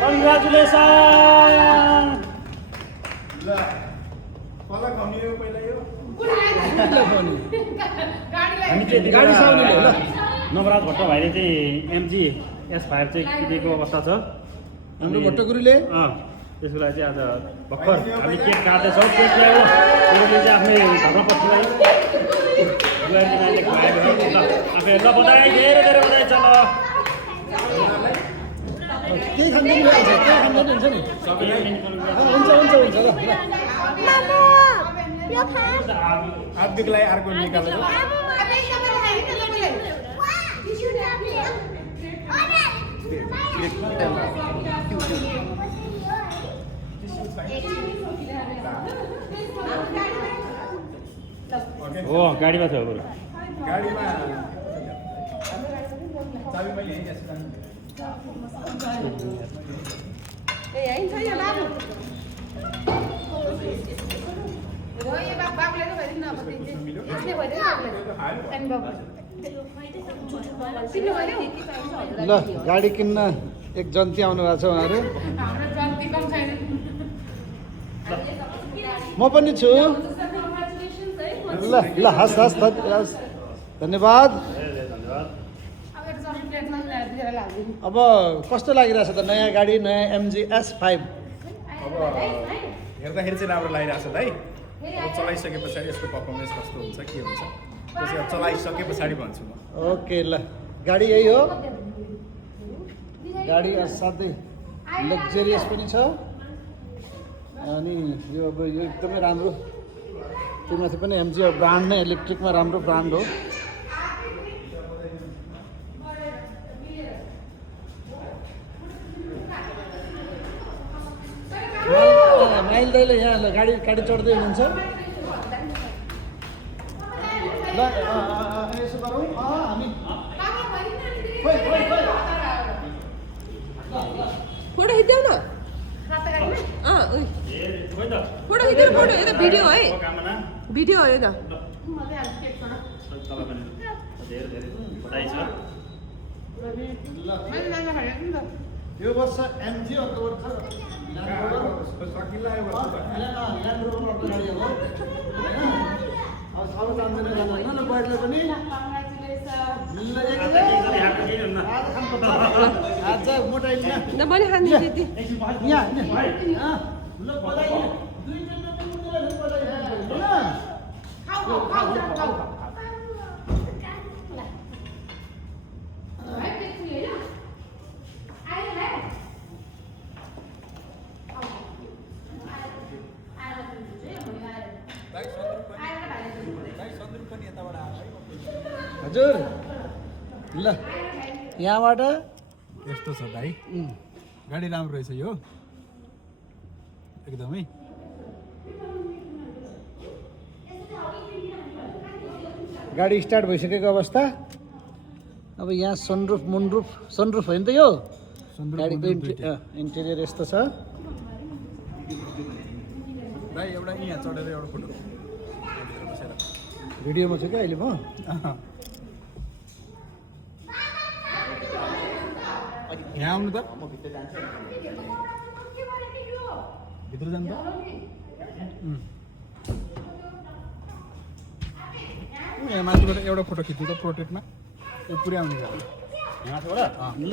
Congratulation. Navraj Bhatt भाइले चाहिँ MG S5 चाहिँ किनेको अवस्था छ हाम्रो भट्ट गुरुले। त्यसको लागि चाहिँ आज भर्खर हामी केक काट्दैछौँ। केक ल्यायो त्यसले चाहिँ आफ्नै धर्मपत्नीलाई आफै ल बधाई, धेरै धेरै बधाई छ। ल केही खाँदैन हुन्छ नि हुन्छ ल आदिकलाई अर्को निकालेर हो गाडीमा छ बरु गाडीमा चाबी मैले यहीँ राखेको छु। ल गाडी किन्न एक जन्ती आउनु भएको छ उहाँहरू। म पनि छु। ल ल हस् हस् हस् धन्यवाद। अब कस्तो लागिरहेछ त नयाँ गाडी, नयाँ MG S5? अब हेर्दाखेरि चाहिँ राम्रो लागिरहेको छ भाइ। अब चलाइसके पछाडि यसको पर्फर्मेन्स कस्तो हुन्छ के हुन्छ त्यो चाहिँ अब चलाइसके पछाडि भन्छु म। ओके ल गाडी यही हो। गाडी साथै लग्जरियस पनि छ अनि यो अब यो एकदमै राम्रो। त्योमाथि पनि MG ब्रान्ड नै इलेक्ट्रिकमा राम्रो ब्रान्ड हो। माइल दाइले यहाँ ल गाडी चढ्दै हुनुहुन्छ। ल यसो गरौँ हामी फोटो खिच्देऊ न। फोटो खिच्दैन, फोटो यो त भिडियो है, भिडियो हो यो त। यो वर्ष MG अर्को वर्ष सकिला यो वर्ष ल्यान्ड रोभर अर्को गाडी हो। अब सब जान्दैन जान्दैन ल बढीले पनि आज मोटाइ न पनि खानु दिदी। यहाँ ल बधाई दुईजना हजुर ल यहाँबाट यस्तो छ भाइ। गाडी राम्रो रहेछ यो एकदमै। गाडी स्टार्ट भइसकेको अवस्था। अब यहाँ सनरुफ होइन त यो गाडीको इन्टेरियर यस्तो छ। भाइ एउटा यहाँ चढेर एउटा फोटो भिडियोमा छु क्या अहिले म। यहाँ आउनु त भित्र जानु त। यहाँ माथिबाट एउटा फोटो खिच्नु त प्रोटेक्टमा यो पुरै आउने माथिबाट ल